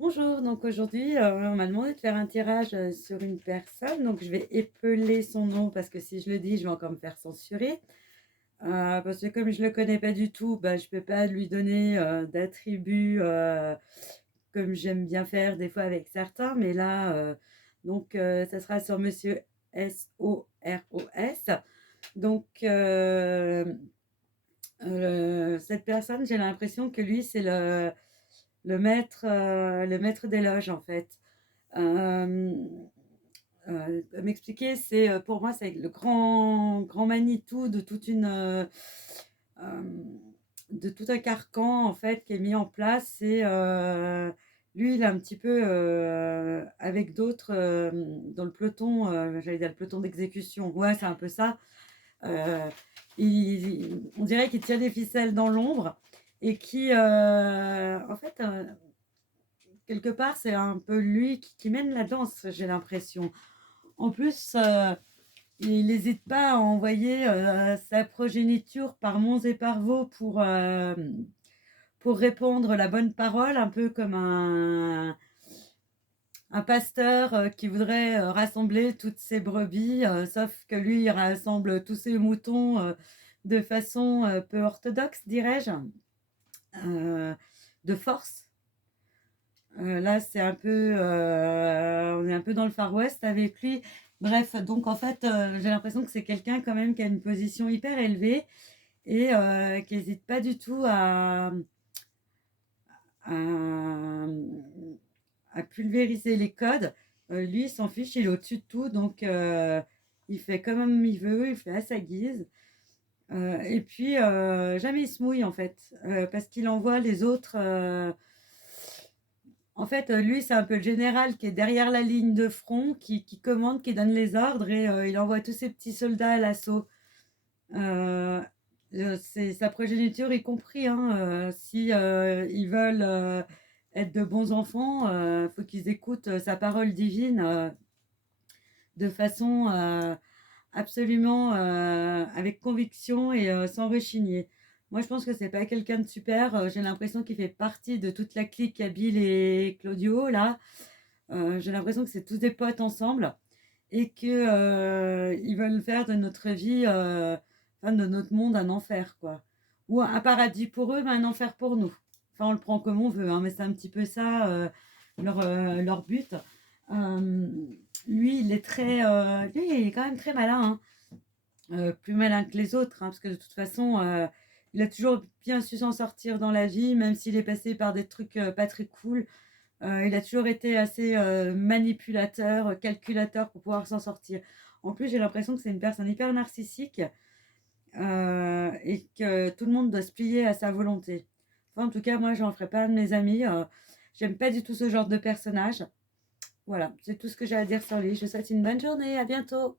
Bonjour, donc aujourd'hui, on m'a demandé de faire un tirage, sur une personne, donc je vais épeler son nom parce que si je le dis, je vais encore me faire censurer. Parce que comme je le connais pas du tout, bah, je peux pas lui donner, d'attributs, comme j'aime bien faire des fois avec certains, mais là, ça sera sur monsieur Soros. Donc cette personne, j'ai l'impression que lui, c'est le maître des loges, en fait. Hem, M'expliquer, c'est, pour moi, c'est le grand Manitou hem, de tout un carcan, en fait, qui est mis en place et lui, il est un petit peu, avec d'autres, dans le peloton, j'allais dire le peloton d'exécution. Ouais, c'est un peu ça. Heu, on dirait qu'il tire des ficelles dans l'ombre et en fait, quelque part, c'est un peu lui qui mène la danse, j'ai l'impression. En plus, il n'hésite pas à envoyer, sa progéniture par monts et par vaux pour répandre la bonne parole, un peu comme un pasteur, qui voudrait, rassembler toutes ses brebis, sauf que lui, il rassemble tous ses moutons, de façon, peu orthodoxe, dirais-je, de force. Là, c'est un peu, on est un peu dans le Far West avec lui. Bref, donc en fait, j'ai l'impression que c'est quelqu'un quand même qui a une position hyper élevée et qui hésite pas du tout à, mmh, à pulvériser les codes. Lui, il s'en fiche, il est au-dessus de tout, donc il fait comme il veut, il fait à sa guise. Et puis, jamais il se mouille en fait, parce qu'il envoie les autres, en fait, lui, c'est un peu le général qui est derrière la ligne de front, qui commande, qui donne les ordres et il envoie tous ses petits soldats à l'assaut. Heu, c'est sa progéniture y compris, hein, si, ils veulent, être de bons enfants, faut qu'ils écoutent, sa parole divine, de façon, absolument, avec conviction et sans rechigner. Moi, je pense que c'est pas quelqu'un de super, j'ai l'impression qu'il fait partie de toute la clique Kabyle et Claudio là. J'ai l'impression que c'est tous des potes ensemble et que, ils veulent faire de notre vie, enfin de notre monde un enfer quoi. Ou un paradis pour eux, mais un enfer pour nous. Enfin, on le prend comme on veut, hein, mais c'est un petit peu ça, leur but. Hem, Lui, lui, il est quand même très malin, hein. Plus malin que les autres, hein, parce que de toute façon, il a toujours bien su s'en sortir dans la vie, même s'il est passé par des trucs, pas très cool. Il a toujours été assez, manipulateur, calculateur pour pouvoir s'en sortir. En plus, j'ai l'impression que c'est une personne hyper narcissique, et que tout le monde doit se plier à sa volonté. Enfin, en tout cas, moi, j'en ferai pas un de mes amis, j'aime pas du tout ce genre de personnage. Voilà, c'est tout ce que j'ai à dire sur lui. Je vous souhaite une bonne journée, à bientôt.